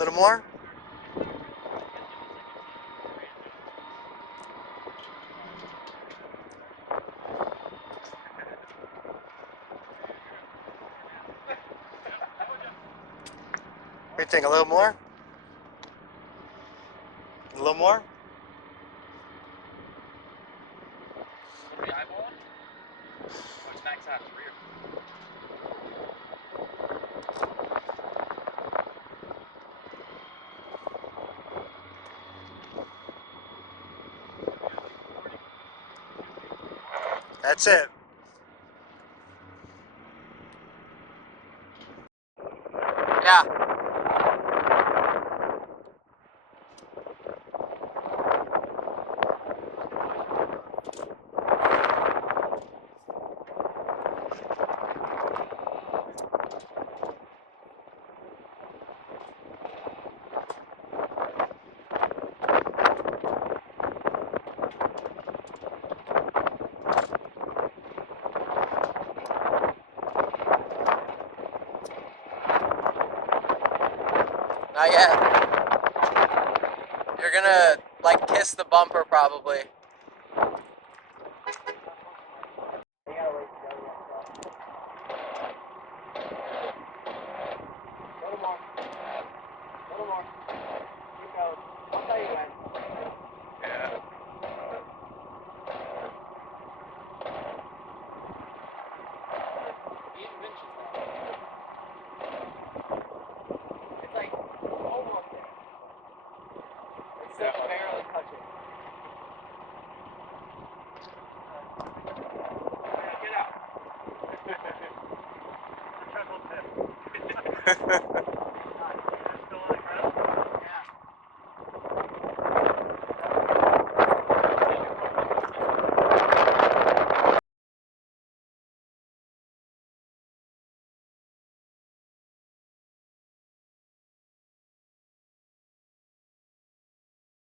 little more? What do you think, a little more? A little more? What are we eyeballing? Oh, it's max out 3 or 4. That's it. Yeah. Not yet. You're gonna, like, kiss the bumper, probably. Get out.